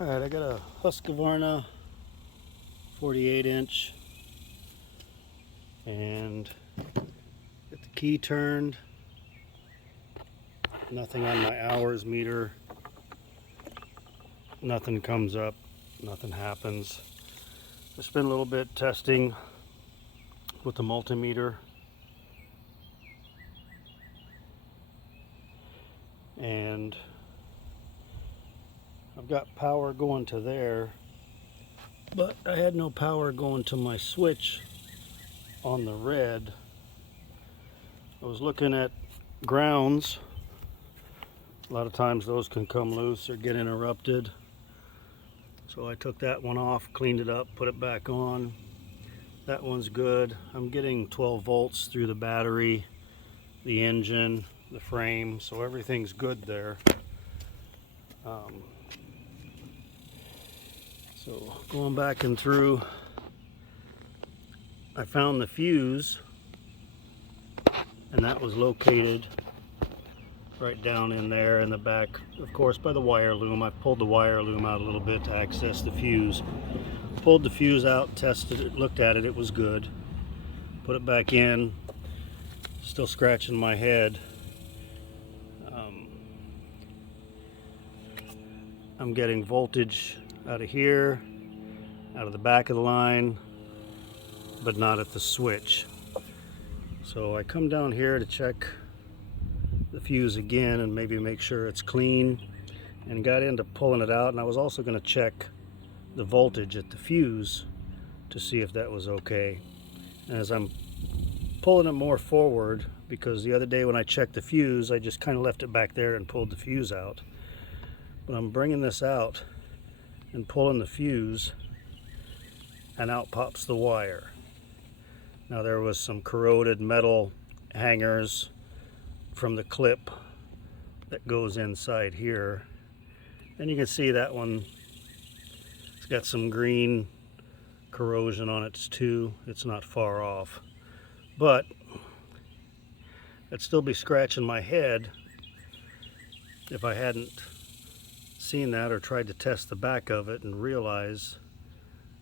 Alright, I got a Husqvarna 48-inch and get the key turned. Nothing on my hours meter. Nothing comes up. Nothing happens. I spent a little bit testing with the multimeter. And I've got power going to there, but I had no power going to my switch on the red. I was looking at grounds. A lot of times those can come loose or get interrupted. So I took that one off, cleaned it up, put it back on. That one's good. I'm getting 12 volts through the battery, the engine, the frame, so everything's good there. So going back and through, I found the fuse, and that was located right down in there in the back, of course, by the wire loom. I've pulled the wire loom out a little bit to access the fuse. Pulled the fuse out, tested it, looked at it, it was good. Put it back in, still scratching my head. I'm getting voltage out of here, out of the back of the line, but not at the switch. So I come down here to check the fuse again and maybe make sure it's clean, and got into pulling it out, and I was also going to check the voltage at the fuse to see if that was okay. And as I'm pulling it more forward, because the other day when I checked the fuse, I just kind of left it back there and pulled the fuse out. But I'm bringing this out and pulling the fuse, and out pops the wire. Now there was some corroded metal hangers from the clip that goes inside here, and you can see that one, it's got some green corrosion on it too. It's not far off, but I'd still be scratching my head if I hadn't seen that or tried to test the back of it and realize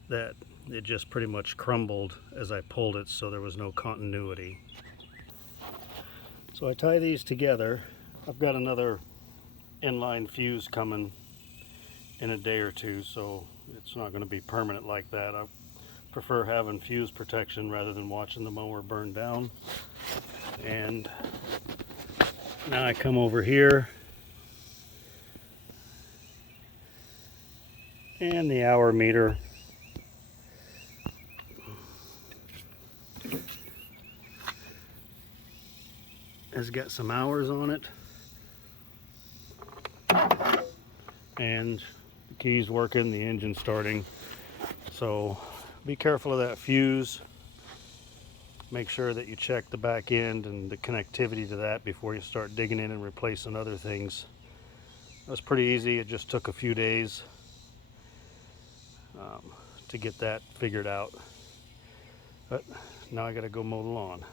that it just pretty much crumbled as I pulled it, so there was no continuity. So I tie these together. I've got another inline fuse coming in a day or two, so it's not going to be permanent like that. I prefer having fuse protection rather than watching the mower burn down. And now I come over here, and the hour meter has got some hours on it, and the key's working, the engine's starting. So be careful of that fuse. Make sure that you check the back end and the connectivity to that before you start digging in and replacing other things. That was pretty easy. It just took a few days to get that figured out. But now I gotta go mow the lawn.